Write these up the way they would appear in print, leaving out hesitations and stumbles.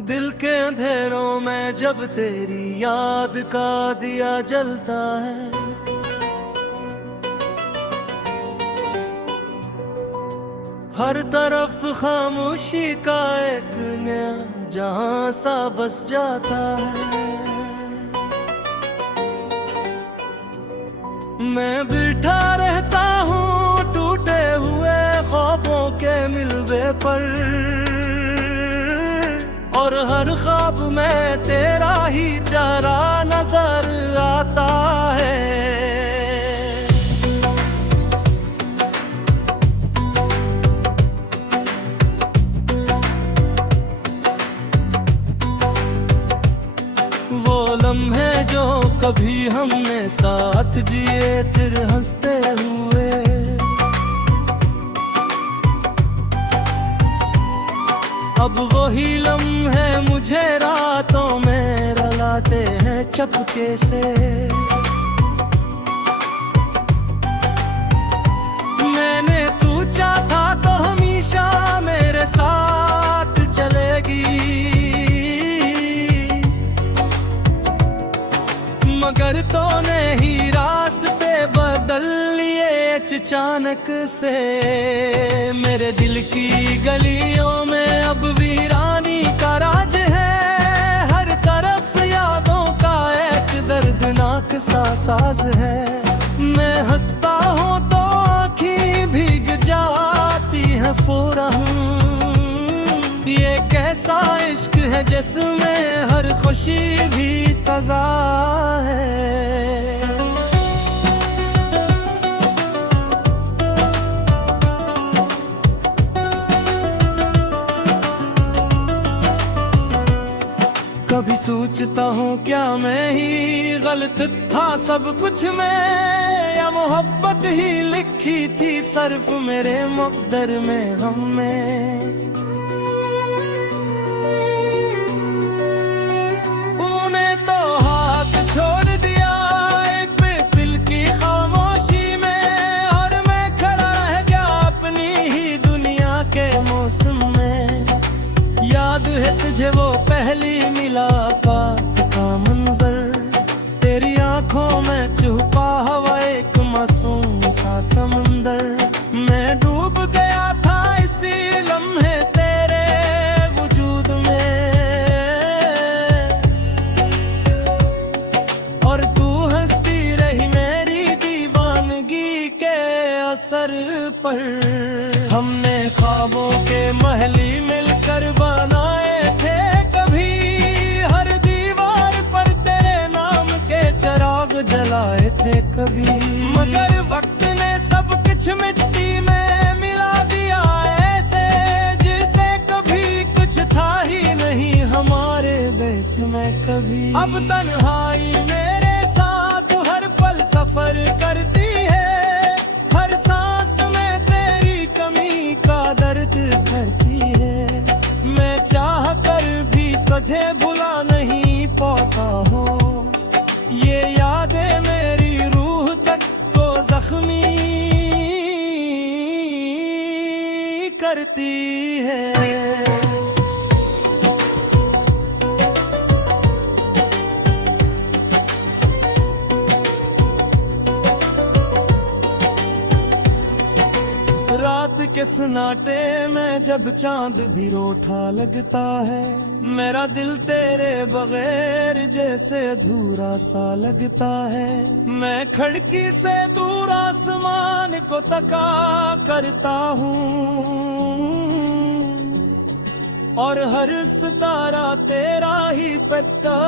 दिल के अंधेरों में जब तेरी याद का दिया जलता है, हर तरफ खामोशी का एक नया जहां सा बस जाता है। मैं बैठा रहता हूँ टूटे हुए ख्वाबों के मिलबे पर, और हर ख्वाब में तेरा ही चेहरा नजर आता है। वो लम्हे जो कभी हमने साथ जिए फिर हंसते हुए, अब वही लम्हे मुझे रातों में रुलाते हैं चपके से। मैंने सोचा था तो हमेशा मेरे साथ चलेगी, मगर तूने ही रास्ते बदल लिए अचानक से। मेरे दिल की गलियों में अब वीरानी का राज है, हर तरफ यादों का एक दर्दनाक सा साज है। मैं हंसता हूँ तो आँखें भीग जाती हैं फौरन, ये कैसा इश्क है जिसमें हर खुशी भी सजा है। कभी सोचता हूँ क्या मैं ही गलत था सब कुछ में, या मोहब्बत ही लिखी थी सिर्फ मेरे मुक़द्दर में हमें। तूने तो हाथ छोड़ दिया एक पिल की खामोशी में, और मैं खड़ा रह गया अपनी ही दुनिया के मौसम में। याद है तुझे वो पहली मुलाकात का मंजर, तेरी आंखों में छुपा हुआ एक मासूम सा समंदर। मैं डूब गया था इसी लम्हे तेरे वजूद में, और तू हंसती रही मेरी दीवानगी के असर पर। हमने ख्वाबों के महली मिलकर बनाए थे कभी, हर दीवार पर तेरे नाम के चिराग जलाए थे कभी, मगर वक्त ने सब कुछ मिट्टी में मिला दिया ऐसे, जिसे कभी कुछ था ही नहीं हमारे बीच में कभी। अब तन्हाई मेरे साथ हर पल सफर करती है, हर सांस में तेरी कमी का दर्द करती है। मैं चाह कर भी तुझे भुला नहीं पाता हूँ, ये यादें मेरी रूह तक को जख्मी करती है। रात के सन्नाटे में जब चांद भी रूठा लगता है, मेरा दिल तेरे बगैर जैसे अधूरा सा लगता है। मैं खिड़की से दूर आसमान को तका करता हूँ, और हर सितारा तेरा ही पता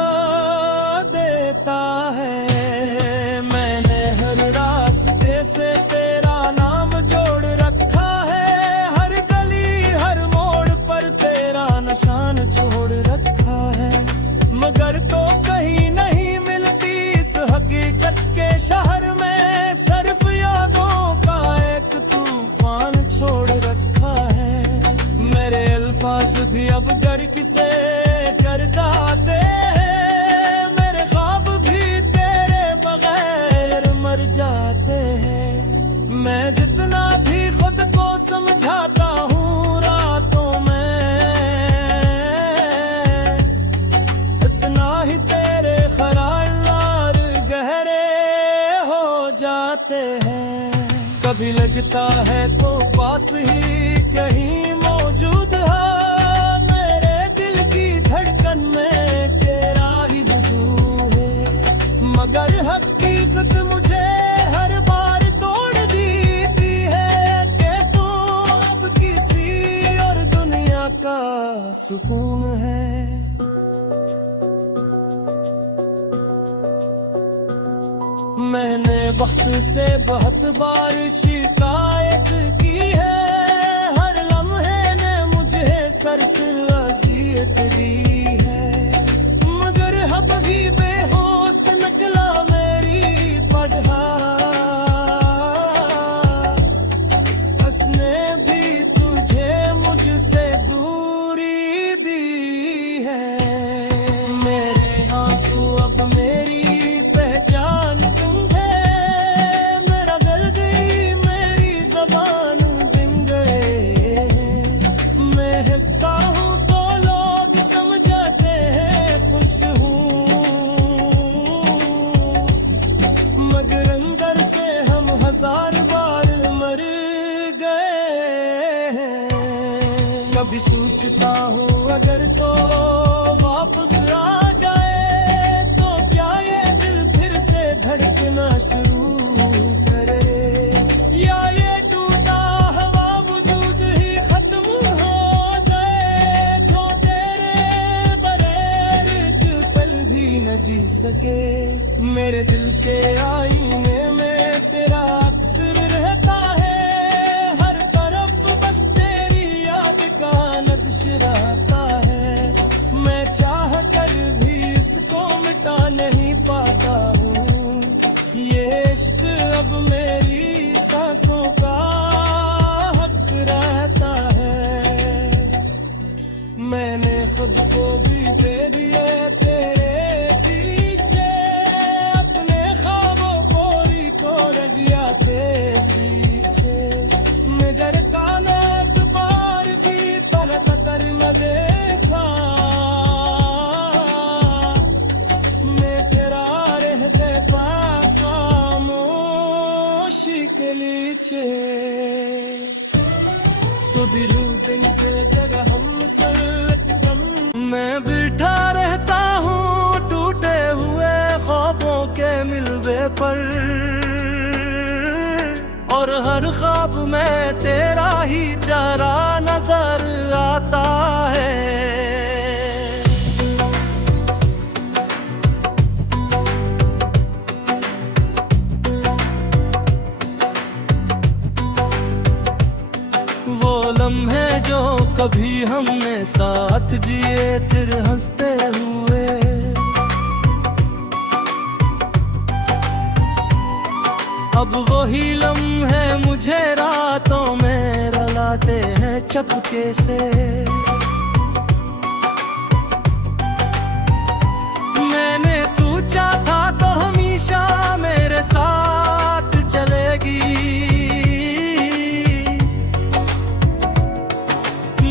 देता है। मैंने हर रास्ते से तेरा नाम जोड़ रखा है, हर गली हर मोड़ पर तेरा निशान छोड़ रखा है, मगर तो कहीं नहीं मिलती इस हकीकत के शहर में, सिर्फ यादों का एक तूफान छोड़ रखा है। मेरे अल्फाज भी अब डर किसे कर गाते हैं, मेरे ख्वाब भी तेरे बगैर मर जाते हैं। मैं जितना भी खुद को समझाता हूँ रातों में, जाते हैं। कभी लगता है तो पास ही कहीं मौजूद है, मेरे दिल की धड़कन में तेरा ही वजूद है। मगर हकीकत मुझे हर बार तोड़ देती है कि तू अब किसी और दुनिया का सुकून है। मैंने वक्त से बहुत बार शिकायत की है, हर लम्हे ने मुझे सर से अज़ियत दी है। मगर अब भी बेहोश निकला मेरी पढ़ा, उसने भी तुझे मुझसे दूरी दी है। मेरे आंसू अब मेरी पहचान तुम है, मेरा दर्द ही मेरी ज़बान बिन गए हैं। मैं हंसता हूँ तो लोग समझाते हैं खुश हूँ, मगर अंदर से हम हजार बार मर गए हैं। कभी सोचता हूँ अगर तो वापस आ जाए तो क्या ये दिल फिर से धड़कना शुरू करे, या ये टूटा हवा वजूद ही खत्म हो जाए, जो तेरे बगैर एक पल भी न जी सके। मेरे दिल के आईने में तेरा अक्सर रहता है, हर तरफ बस तेरी याद का नक्श रहता है। मैं चाह कर भी इसको मिटा नहीं पाता हूँ, ये इश्क अब मेरी सांसों का हक रहता है। मैंने खुद को भी दे दिए तेरे पीछे, अपने ख्वाबों को ही छोड़ दिया तेरे पीछे। नजर का एक बार भी तर कतर न देखा, मैं तेरा रह दे पाका खामोशी के नीचे। तो दिलू दिन के जगह हम मैं बिठा रहता हूँ टूटे हुए ख्वाबों के मिलबे पर, और हर ख्वाब में तेरा ही चेहरा नजर आता है। वो लम्हे जो कभी हमने साथ जिए फिर हंसते हुए, अब वही लम्हे मुझे रातों में रुलाते हैं चपके से। मैंने सोचा था तो हमेशा मेरे साथ चलेगी,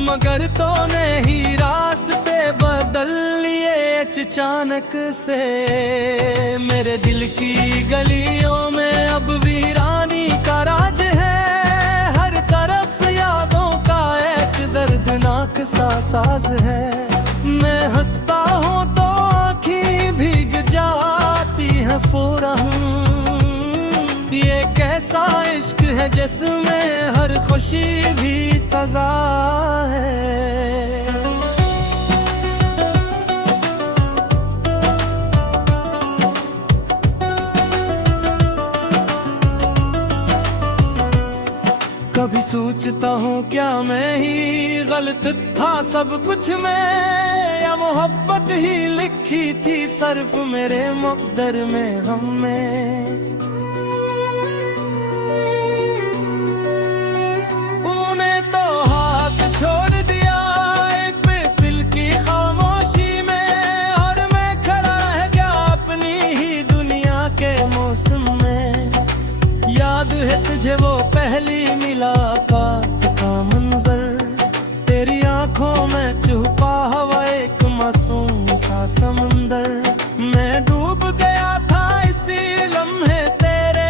मगर तूने ही रास्ते बदल लिए अचानक से। मेरे दिल की गलियों में अब वीरानी का राज है, हर तरफ यादों का एक दर्दनाक सा साज है। मैं हंसता हूँ तो आँखें भीग जाती है फौरन, ये कैसा इश्क है जिसमें हर खुशी भी सजा है। कभी सोचता हूँ क्या मैं ही गलत था सब कुछ में, या मोहब्बत ही लिखी थी सिर्फ मेरे मुक़द्दर में हमें। ऊने तो हाथ छोड़ दिया एक पिल की खामोशी में, और मैं खड़ा रह गया अपनी ही दुनिया के मौसम में। याद है तुझे वो पहली मुलाकात का मंजर, तेरी आंखों में छुपा हुआ एक मासूम सा समंदर। मैं डूब गया था इसी लम्हे तेरे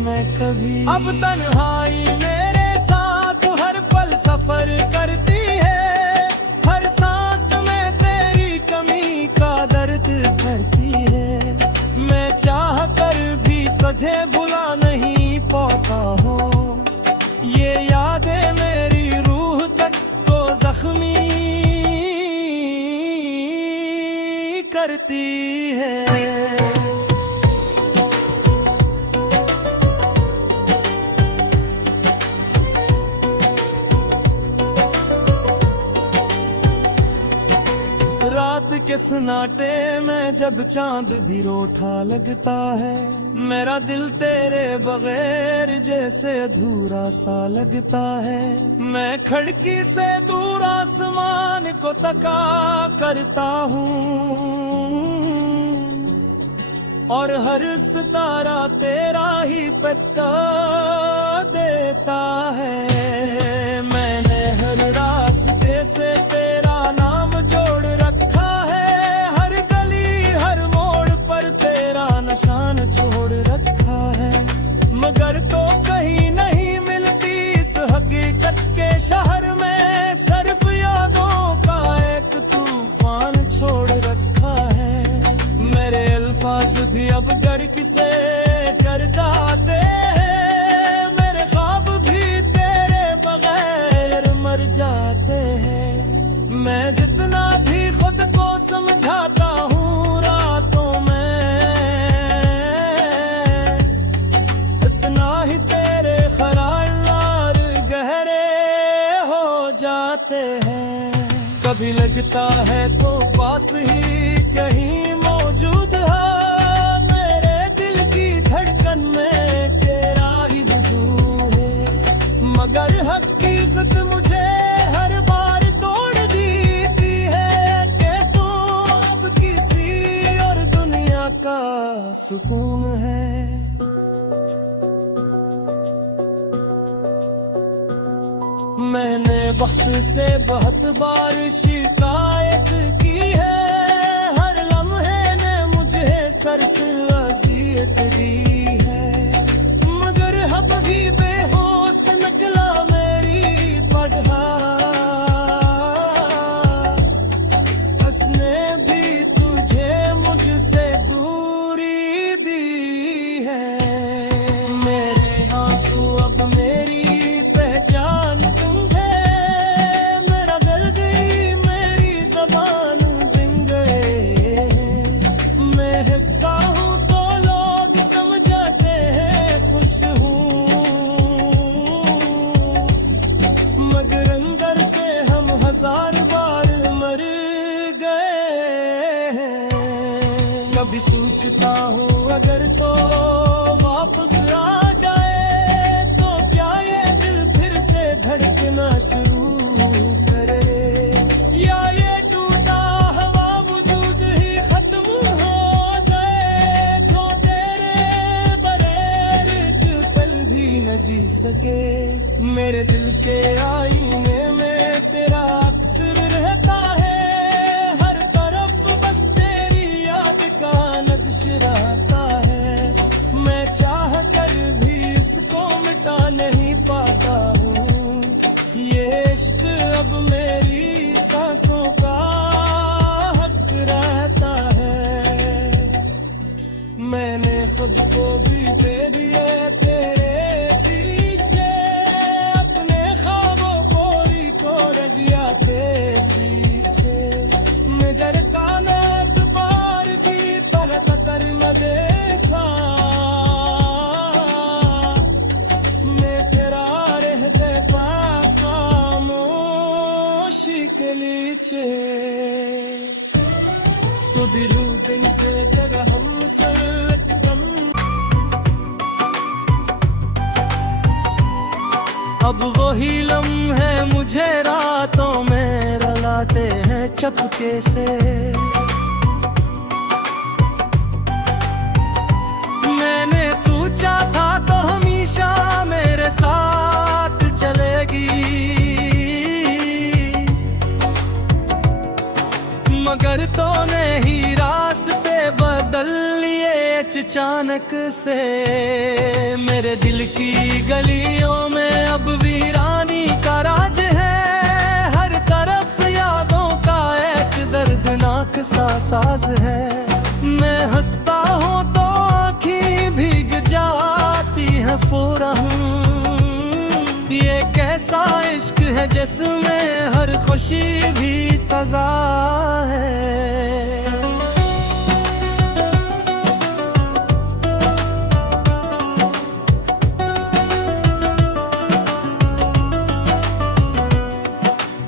मैं कभी। अब तन्हाई मेरे साथ हर पल सफर करती है, हर सांस में तेरी कमी का दर्द करती है। मैं चाह कर भी तुझे भुला नहीं पाता हूँ, ये यादें मेरी रूह तक को जख्मी करती है। रात के सन्नाटे में जब चांद भी रूठा लगता है, मेरा दिल तेरे बगैर जैसे अधूरा सा लगता है। मैं खिड़की से दूर आसमान को तका करता हूँ और हर सितारा तेरा ही पता देता है। मैंने हर रास्ते से तेरा नाम जोड़ रखा है, हर गली हर मोड़ पर तेरा निशान छोड़ रखा है। मगर तो कहीं नहीं मिलती इस हकीकत के शहर में, सिर्फ यादों का एक तूफान छोड़ रखा है। मेरे अल्फाज भी अब डर किसे कर जाते हैं, मेरे ख्वाब भी तेरे बगैर मर जाते हैं। मैं जितना भी खुद को समझाता हूँ रातों में, इतना ही तेरे ख्यालात गहरे हो जाते हैं। कभी लगता है तो पास ही कहीं मौजूद है, मेरे दिल की धड़कन में तेरा ही वजूद है। मगर हकीकत मुझे हर बार तोड़ देती है कि तू अब किसी और दुनिया का सुकून है। मैंने वक्त से बहुत बार शिकायत की है, हर लम्हे ने मुझे सर से अज़ियत दी है। मगर अब भी बेहोश निकला मेरी पढ़ा, उसने भी तुझे मुझसे दूरी दी है। मेरे आंसू अब मेरी पहचान तुम है, मेरा दर्द ही मेरी ज़बान बिन गए। मैं हंसता हूँ तो लोग समझते हैं खुश हूँ, मगर अंदर से हम हजार बार मर गए हैं। कभी सोचता हूँ अगर तो वापस आ जाए तो क्या ये दिल फिर से धड़कना शुरू करे, या ये टूटा हवा वजूद ही खत्म हो जाए, जो तेरे बगैर एक पल भी न जी सके। मेरे दिल के आईने में तेरा अक्सर रहता है, हर तरफ बस तेरी याद का नक्श रहता है। मैं चाह कर भी इसको मिटा नहीं पाता हूँ, ये इश्क अब मेरी सांसों का हक रहता है। मैंने खुद को भी दे दिए तेरे पीछे, अपने ख्वाबों को ही छोड़ दिया तेरे पीछे। नजर का नात पार की पर कतर न देखा, मैं तेरा रहते पाक खामोशी के नीचे। तो दिलू दिन के जगह हम सल्लत कम, अब वही लम्हे मुझे रातों में रुलाते हैं चपके से। मैंने सोचा था तो हमेशा मेरे साथ चलेगी, मगर तो नहीं रास्ते बदल लिए अचानक से मेरे दिल की गलियों में अब वीरानी का राज है। हर तरफ यादों का एक दर्दनाक सा साज है। मैं हंसता हूँ तो आँखें भीग जाती है फौरन। ये कैसा इश्क है जिसमें हर खुशी भी सजा है।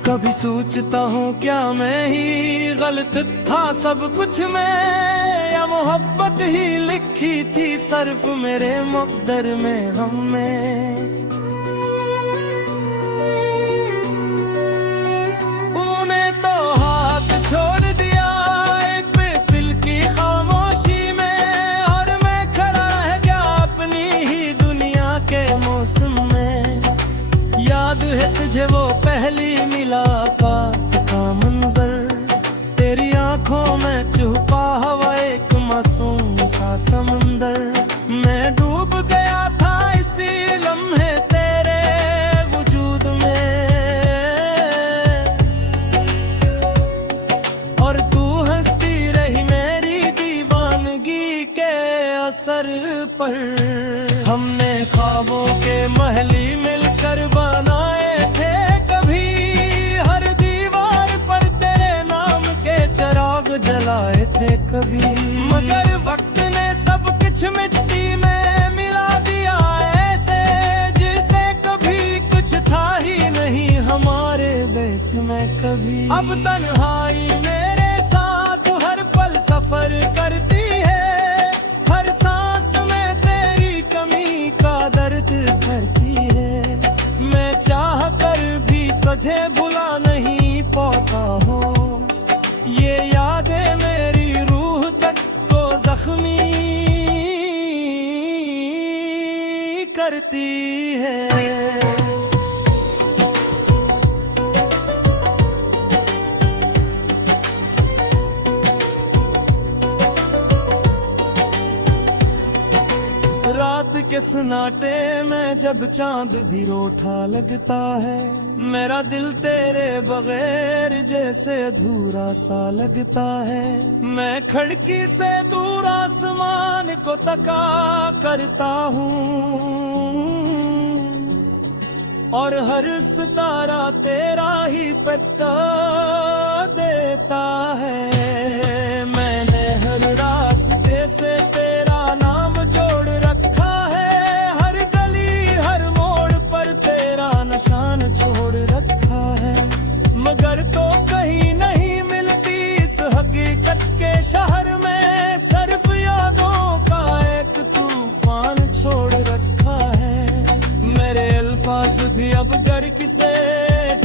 कभी सोचता हूँ क्या मैं ही गलत था सब कुछ में, या मोहब्बत ही लिखी थी सिर्फ मेरे मुक़द्दर में हमें। तूने तो हाथ छोड़ दिया एक दिल की खामोशी में, और मैं खड़ा रह गया अपनी ही दुनिया के मौसम में। याद है तुझे वो पहली मुलाकात का मंजर, तेरी आंखों में छुपा हुआ एक मासूम सा समंदर। मैं डूब गया था इसी लम्हे तेरे वजूद में, और तू हंसती रही मेरी दीवानगी के असर पर। हमने ख्वाबों के महली मिलकर बनाए थे कभी, हर दीवार पर तेरे नाम के चिराग जलाए थे कभी। मगर वक्त ने सब कुछ मिट्टी में मिला दिया ऐसे, जिसे कभी कुछ था ही नहीं हमारे बीच में कभी। अब तन्हाई मेरे साथ हर पल सफर करती है, हर सांस में तेरी कमी का दर्द करती है। मैं चाह कर भी तुझे भुला नहीं पाता हूँ, ये यादें मेरी रूह तक को जख्मी करती है। रात के सन्नाटे में जब चांद भी रूठा लगता है, मेरा दिल तेरे बगैर जैसे अधूरा सा लगता है। मैं खिड़की से दूर आसमान को तका करता हूँ, और हर सितारा तेरा ही पता देता है। मैंने हर रास्ते से तेरा नाम जोड़ रखा है, हर गली हर मोड़ पर तेरा निशान छोड़ रखा है। मगर तो कहीं नहीं मिलती इस हकीकत के शहर में, सिर्फ यादों का एक तूफान छोड़ रखा है। मेरे अल्फाज भी अब डर किसे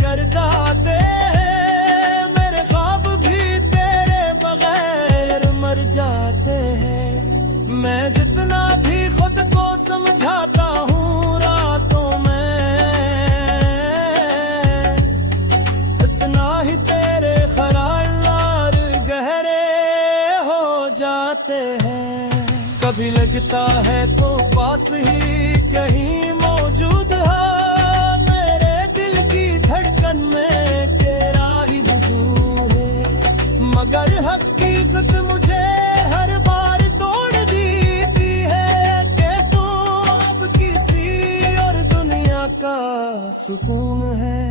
कर जाते हैं, मेरे ख्वाब भी तेरे बगैर मर जाते हैं। मैं जितना भी खुद को समझाता हूँ रातों में, इतना ही तेरे ख्यालात गहरे हो जाते हैं। कभी लगता है तो पास ही कहीं मौजूद है, मेरे दिल की धड़कन में तेरा ही वजूद है। मगर हकीकत मुझे हर बार तोड़ देती है कि तू अब किसी और दुनिया का सुकून है।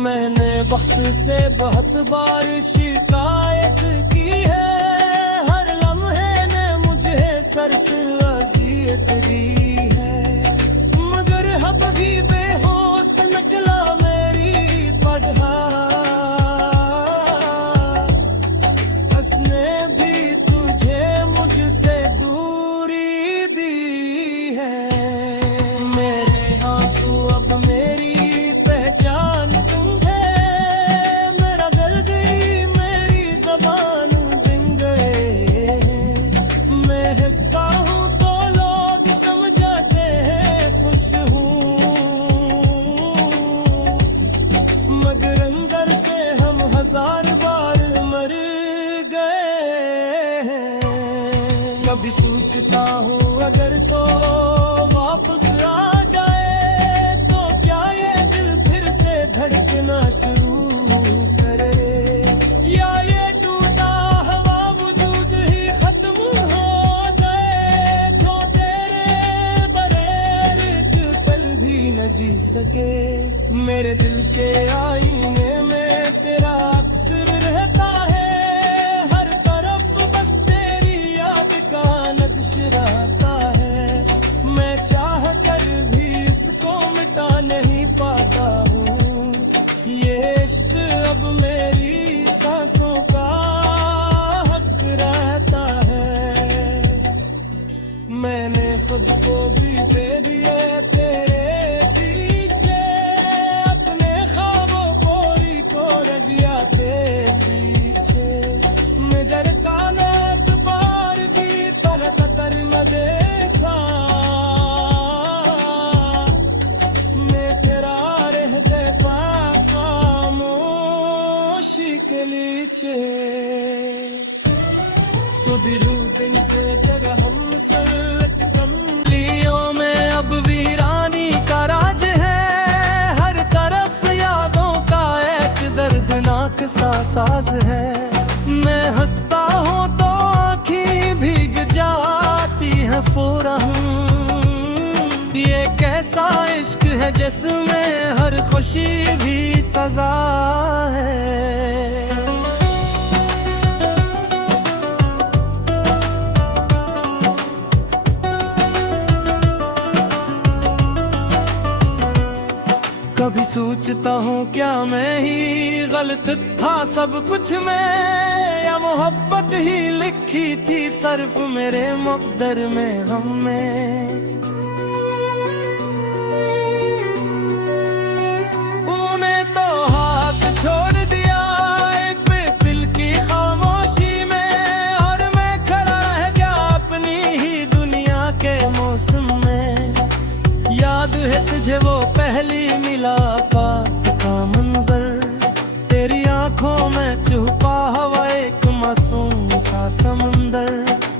मैंने वक्त से बहुत बार शिकायत की है, हर लम्हे ने मुझे सर से अज़ियत दी है। मगर अब भी बेहोश निकला मेरी पढ़ा, उसने भी तुझे मुझसे दूरी दी है। मेरे आंसू अब मेरी पहचान तुम है, मेरा दर्द ही मेरी कभी सोचता हूँ अगर तो वापस आ जाए तो क्या ये दिल फिर से धड़कना शुरू करे, या ये टूटा हवा वजूद ही खत्म हो जाए जो तेरे बगैर एक पल भी न जी सके। मेरे दिल के आईने में तेरा अक्सर रहता है, हर तरफ बस तेरी याद का नक्श रहता है। मैं चाह कर भी इसको मिटा नहीं पाता हूँ, ये इश्क अब मेरी सांसों का हक रहता है। मैंने खुद को भी दे दिए तेरे पीछे, अपने ख्वाबों पूरी को रख दिया तेरे पीछे। नजर का नाक पार की तरह कतर न देखा, मैं तेरा रहते पाक खामोशी के नीचे। तो दिलों पे जगह हम सल्लत कंलियों में अब वीरानी का राज है, हर तरफ यादों का एक दर्दनाक सा साज है। मैं हंसता हूँ तो आँखें भीग जाती है फौरन, ये कैसा इश्क है जिसमें हर खुशी भी सजा है। कभी सोचता हूँ क्या मैं ही गलत था सब कुछ में, या मोहब्बत ही लिखी थी सिर्फ मेरे मुक़द्दर में हमें। तूने तो हाथ छोड़ दिया एक पिल की खामोशी में, और मैं खड़ा रह गया अपनी ही दुनिया के मौसम में। याद है तुझे वो पहली मुलाकात का मंजर, तेरी आंखों में छुपा हुआ एक मासूम सा समंदर।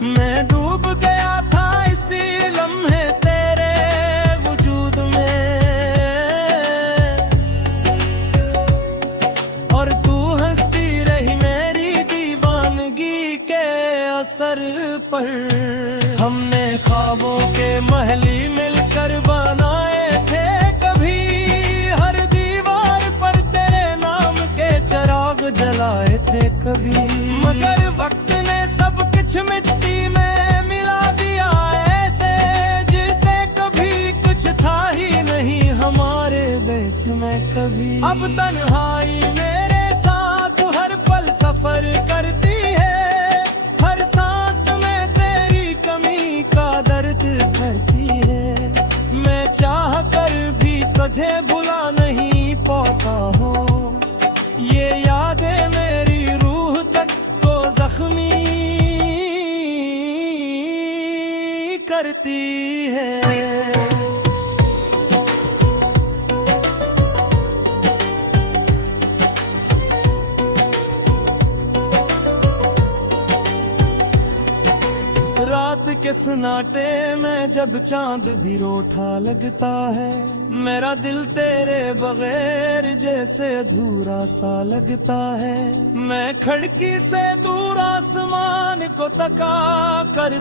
मैं डूब गया था इसी लम्हे तेरे वजूद में, और तू हंसती रही मेरी दीवानगी के असर पर। हमने ख्वाबों के महली मिलकर बनाए थे कभी, हर दीवार पर तेरे नाम के चिराग जलाए थे कभी। मगर वक्त ने सब कुछ मिट्टी में मिला दिया ऐसे, जिसे कभी कुछ था ही नहीं हमारे बीच में कभी। अब तन्हाई मेरे साथ हर पल सफर करती है, हर सांस में तेरी कमी का दर्द करती है। मैं चाह कर भी तुझे भुला नहीं पाता हूँ, ये यादें मेरी रूह तक को जख्मी करती है। रात के सन्नाटे में जब चांद भी रूठा लगता है, मेरा दिल तेरे बगैर जैसे अधूरा सा लगता है। मैं खिड़की से दूर आसमान को तका कर